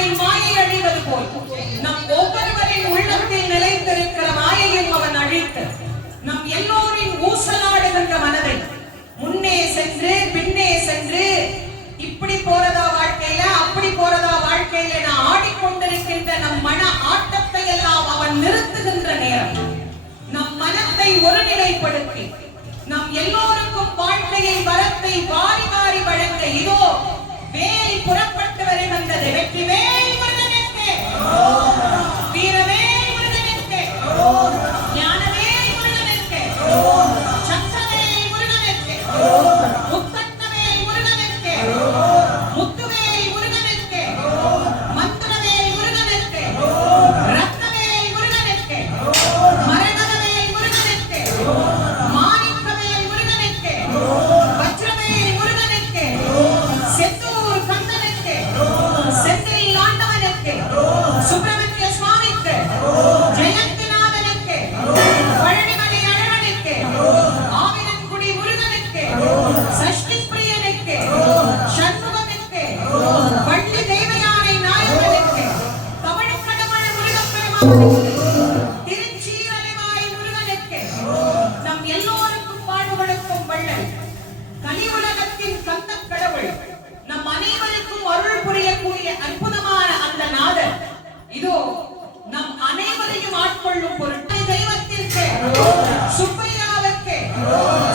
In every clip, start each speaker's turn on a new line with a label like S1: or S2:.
S1: மாயை மாயை அழிவது போல். நம் ஒவ்வொருவரின் உள்ளத்தில் நிலைத்திருக்கிற மாயையும் அவன் அழித்து நம் எல்லோரின் ஊசலாடுகின்ற மனதை முன்னே சென்று பின்னே சென்று இப்படி போறதா வாழ்க்கையில அப்படி போறதா வாழ்க்கையில நான் ஆடிக்கொண்டிருக்க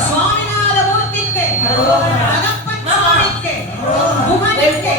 S1: சுவாமிநாத மூர்த்திக்கு அகப்பன் சுவாமிக்கு புகழுக்கு